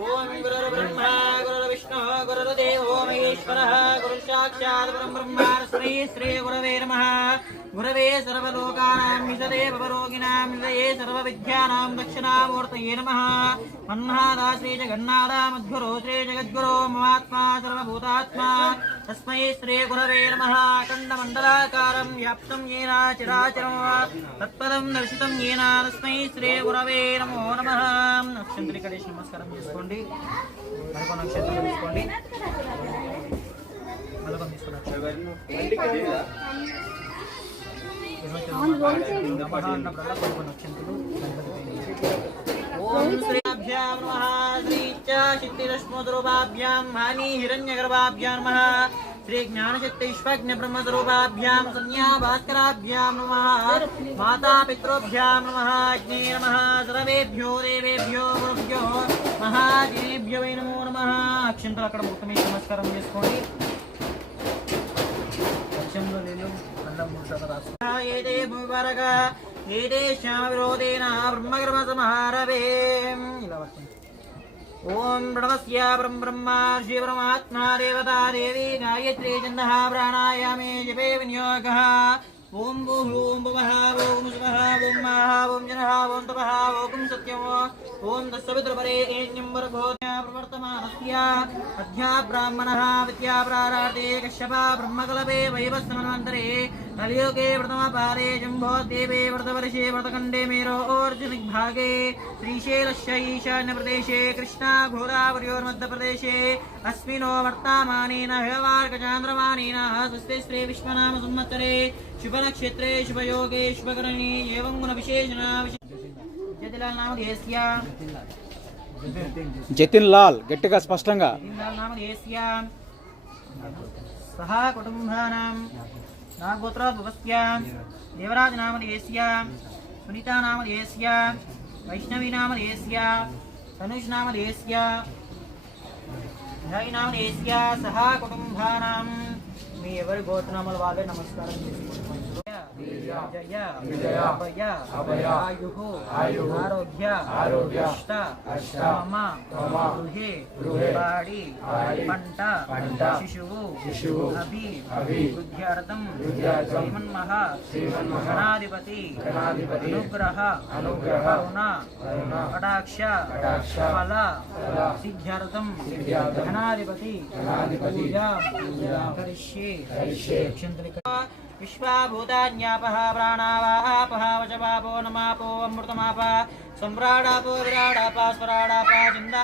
ओम गुरुर्ब्रह्मा गुरुर्विष्णुः गुरुर्देवो महेश्वरः गुरुसाक्षात् परब्रह्म तस्मै श्री गुरवे नमः। गुरवे सर्वलोकानां विषदे भवरोगिणां निधये सर्वविद्यानां दक्षिणामूर्तये नमः। मन्नादा श्री जगन्नाथ मध्वरो श्री जगद्गुरो ममात्मा सर्वभूतात्मा तस्मै श्री गुरवे नमः। अखण्डमण्डलाकारं व्याप्तं येन चिराचरं तत्पदं दर्शितं येन तस्मै श्री गुरवे नमो नमः। नक्षत्रिकडेश नमस्कारं చేసుకోండి। మరొక నక్షత్రం తీసుకోండి। మరొక తీసుకోండి। ओम श्रीभ्यां नमः। श्री चित्तिरश्मोद्रूपाभ्यां हानि हिरण्यगर्भाभ्यां नमः। श्री ज्ञानशक्तिष्वज्ञ ब्रह्मस्वरूपाभ्यां संज्ञा भास्कराभ्यां नमः। माता पितृभ्यां नमः। अग्ने नमः। सर्वेभ्यो देवेभ्यो गुरुभ्यो महाजनेभ्यो नमो नमः। अक्षंतలు అక్కడ మొత్తం నమస్కారం చేసుకోండి। అక్షంతలు లేలు అన్నం మూసత రాసు ఏదే ముబారక ఏదే శ్యామ విరోధేన బ్రహ్మకర్మ సమారవే ఇలా వస్తుంది। ओम प्रणवस्य ब्रह्मा श्री परमात्मा देवता देवी गायत्री छन्दः प्राणायामे जपे विनियोगः। ओम भूः भुवः ओम स्वः ओम महः ओम जनः ओम तपः ओम सत्यम् ओम तत्सवितुर्वरे एन्यं वर्गोऽद्य प्रवर्तमानस्य अद्या ब्राह्मणः विद्या प्रारार्थे कश्यपः ब्रह्मकल्पे वैवस्वन्वन्तरे कलियुगे प्रथमपादे जम्बोद्वीपे व्रतवर्षे व्रतखण्डे मेरोर्जुनिग्भागे श्रीशैलस्य ईशान्यप्रदेशे कृष्णा गोदावर्योर्मध्यप्रदेशे अस्मिनो वर्तमानेन व्यवहारकचान्द्रमानेन स्वस्ति श्री विश्वनाम संवत्सरे शुभनक्षत्रे शुभयोगे शुभकरणे एवं गुणविशेषण जतिलाल नाम देस्या జతిన్ లాల్ గట్టిగా స్పష్టంగా जतिलाल नाम देस्या सह कुटुंबानां नागोत्रोद्भवस्या देवराज नाम देस्या सुनीता नाम देस्या वैष्णवी नाम देस्या तनुष नाम देस्या जय नाम देस्या सह कुटुंबानां మీ ఎవరి గోత్రనామాల వాళ్ళే నమస్కారం చేసుకోండి। జయ విజయ అభయ ఆయుః ఆరోగ్య అష్ట మమ గృహే బాడి పంట శిశువు అభి వృద్ధ్యార్థం శ్రీమన్మహ గణాధిపతి అనుగ్రహ కరుణ కటాక్ష ఫల సిద్ధ్యార్థం గణాధిపతి పూజా కరిష్యే। विश्वाभूतान्यापः प्राणावापः वचवापो नमापो अमृतमापः सम्राडापो विराडापः स्वराडापः चिन्ता